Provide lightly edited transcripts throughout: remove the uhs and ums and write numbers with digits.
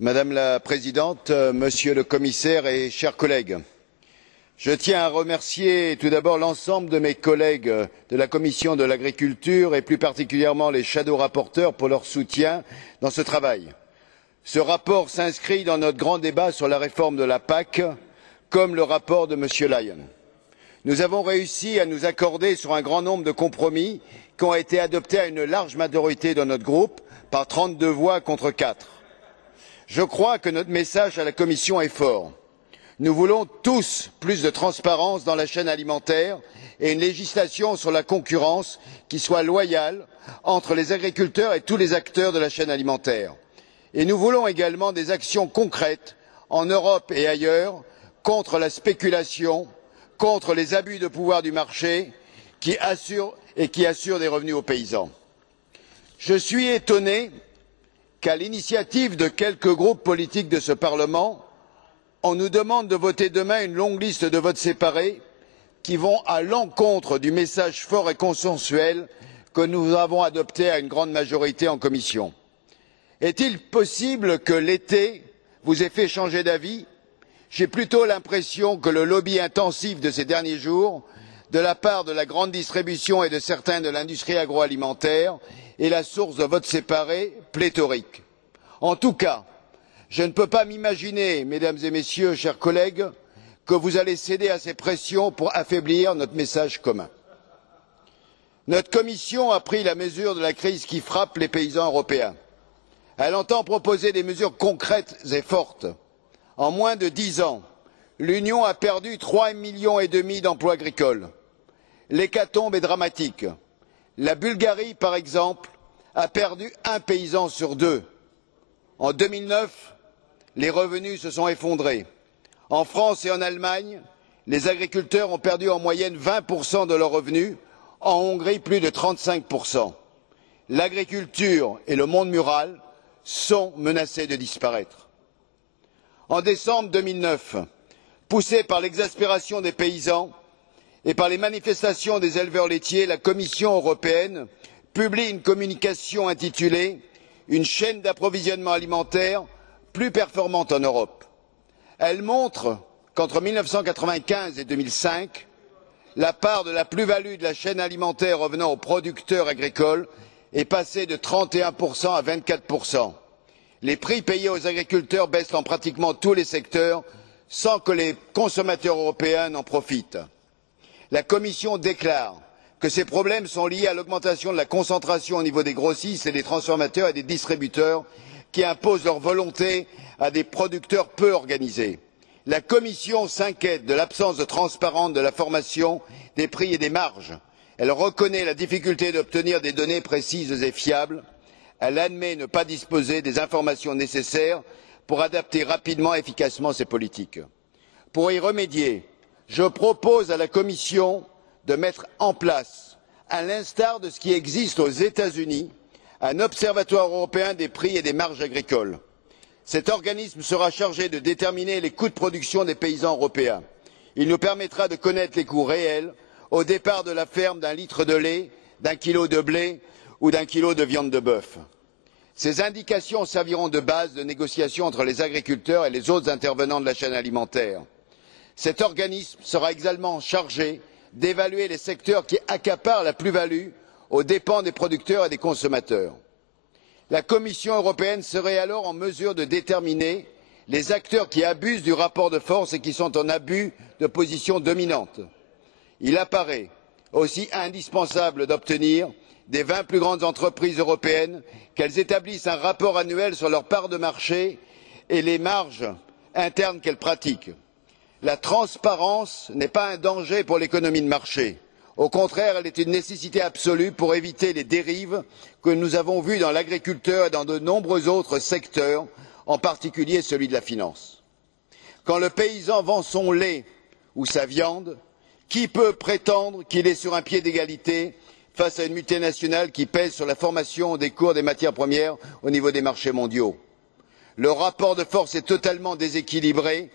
Madame la Présidente, Monsieur le Commissaire et chers collègues, je tiens à remercier tout d'abord l'ensemble de mes collègues de la Commission de l'agriculture et plus particulièrement les shadow rapporteurs pour leur soutien dans ce travail. Ce rapport s'inscrit dans notre grand débat sur la réforme de la PAC, comme le rapport de M. Lyon. Nous avons réussi à nous accorder sur un grand nombre de compromis qui ont été adoptés à une large majorité dans notre groupe, par 32 voix contre 4. Je crois que notre message à la Commission est fort. Nous voulons tous plus de transparence dans la chaîne alimentaire et une législation sur la concurrence qui soit loyale entre les agriculteurs et tous les acteurs de la chaîne alimentaire. Et nous voulons également des actions concrètes en Europe et ailleurs contre la spéculation, contre les abus de pouvoir du marché qui assurent des revenus aux paysans. Je suis étonné qu'à l'initiative de quelques groupes politiques de ce Parlement, on nous demande de voter demain une longue liste de votes séparés qui vont à l'encontre du message fort et consensuel que nous avons adopté à une grande majorité en commission. Est-il possible que l'été vous ait fait changer d'avis? J'ai plutôt l'impression que le lobby intensif de ces derniers jours, de la part de la grande distribution et de certains de l'industrie agroalimentaire, est la source de votes séparés pléthoriques. En tout cas, je ne peux pas m'imaginer, mesdames et messieurs, chers collègues, que vous allez céder à ces pressions pour affaiblir notre message commun. Notre Commission a pris la mesure de la crise qui frappe les paysans européens. Elle entend proposer des mesures concrètes et fortes. En moins de 10 ans, l'Union a perdu 3,5 millions d'emplois agricoles. L'hécatombe est dramatique. La Bulgarie, par exemple, a perdu un paysan sur 2. En 2009, les revenus se sont effondrés. En France et en Allemagne, les agriculteurs ont perdu en moyenne 20% de leurs revenus, en Hongrie plus de 35%. L'agriculture et le monde rural sont menacés de disparaître. En décembre 2009, poussée par l'exaspération des paysans et par les manifestations des éleveurs laitiers, la Commission européenne publie une communication intitulée « Une chaîne d'approvisionnement alimentaire plus performante en Europe ». Elle montre qu'entre 1995 et 2005, la part de la plus-value de la chaîne alimentaire revenant aux producteurs agricoles est passée de 31% à 24%. Les prix payés aux agriculteurs baissent dans pratiquement tous les secteurs sans que les consommateurs européens n'en profitent. La Commission déclare que ces problèmes sont liés à l'augmentation de la concentration au niveau des grossistes et des transformateurs et des distributeurs qui imposent leur volonté à des producteurs peu organisés. La Commission s'inquiète de l'absence de transparence de la formation des prix et des marges. Elle reconnaît la difficulté d'obtenir des données précises et fiables. Elle admet ne pas disposer des informations nécessaires pour adapter rapidement et efficacement ces politiques. Pour y remédier, je propose à la Commission de mettre en place, à l'instar de ce qui existe aux États-Unis, un observatoire européen des prix et des marges agricoles. Cet organisme sera chargé de déterminer les coûts de production des paysans européens. Il nous permettra de connaître les coûts réels au départ de la ferme d'un litre de lait, d'un kilo de blé ou d'un kilo de viande de bœuf. Ces indications serviront de base de négociation entre les agriculteurs et les autres intervenants de la chaîne alimentaire. Cet organisme sera également chargé d'évaluer les secteurs qui accaparent la plus-value aux dépens des producteurs et des consommateurs. La Commission européenne serait alors en mesure de déterminer les acteurs qui abusent du rapport de force et qui sont en abus de position dominante. Il apparaît aussi indispensable d'obtenir des 20 plus grandes entreprises européennes qu'elles établissent un rapport annuel sur leur part de marché et les marges internes qu'elles pratiquent. La transparence n'est pas un danger pour l'économie de marché. Au contraire, elle est une nécessité absolue pour éviter les dérives que nous avons vues dans l'agriculture et dans de nombreux autres secteurs, en particulier celui de la finance. Quand le paysan vend son lait ou sa viande, qui peut prétendre qu'il est sur un pied d'égalité face à une multinationale qui pèse sur la formation des cours des matières premières au niveau des marchés mondiaux? Le rapport de force est totalement déséquilibré,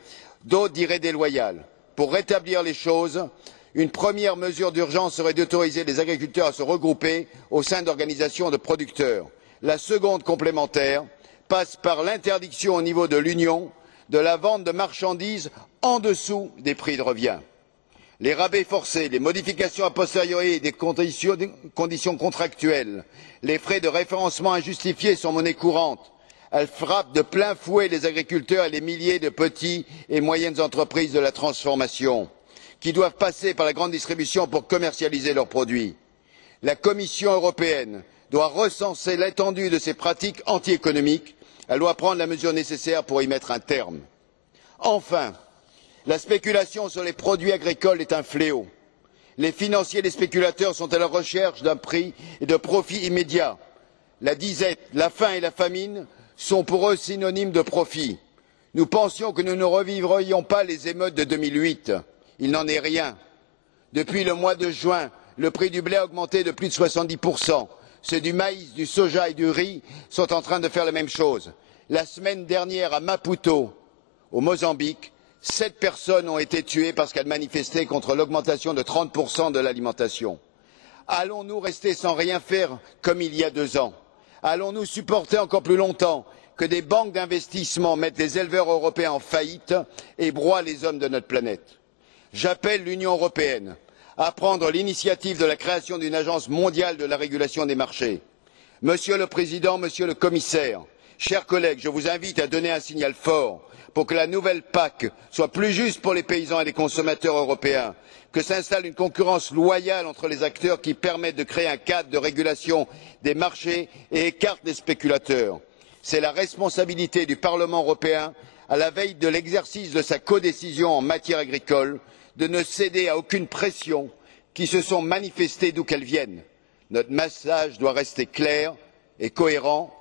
d'autres diraient déloyal. Pour rétablir les choses, une première mesure d'urgence serait d'autoriser les agriculteurs à se regrouper au sein d'organisations de producteurs. La seconde complémentaire passe par l'interdiction au niveau de l'Union de la vente de marchandises en dessous des prix de revient. Les rabais forcés, les modifications a posteriori des conditions contractuelles, les frais de référencement injustifiés sont monnaie courante. Elles frappent de plein fouet les agriculteurs et les milliers de petites et moyennes entreprises de la transformation, qui doivent passer par la grande distribution pour commercialiser leurs produits. La Commission européenne doit recenser l'étendue de ces pratiques anti-économiques. Elle doit prendre la mesure nécessaire pour y mettre un terme. Enfin, la spéculation sur les produits agricoles est un fléau. Les financiers et les spéculateurs sont à la recherche d'un prix et de profits immédiats. La disette, la faim et la famine sont pour eux synonymes de profit. Nous pensions que nous ne revivrions pas les émeutes de 2008. Il n'en est rien. Depuis le mois de juin, le prix du blé a augmenté de plus de 70%. Ceux du maïs, du soja et du riz sont en train de faire la même chose. La semaine dernière, à Maputo, au Mozambique, 7 personnes ont été tuées parce qu'elles manifestaient contre l'augmentation de 30% de l'alimentation. Allons-nous rester sans rien faire comme il y a 2 ans? Allons-nous supporter encore plus longtemps que des banques d'investissement mettent les éleveurs européens en faillite et broient les hommes de notre planète? J'appelle l'Union européenne à prendre l'initiative de la création d'une agence mondiale de la régulation des marchés. Monsieur le Président, Monsieur le Commissaire, chers collègues, je vous invite à donner un signal fort pour que la nouvelle PAC soit plus juste pour les paysans et les consommateurs européens, que s'installe une concurrence loyale entre les acteurs qui permettent de créer un cadre de régulation des marchés et écarte les spéculateurs. C'est la responsabilité du Parlement européen, à la veille de l'exercice de sa codécision en matière agricole, de ne céder à aucune pression qui se sont manifestées d'où qu'elles viennent. Notre message doit rester clair et cohérent.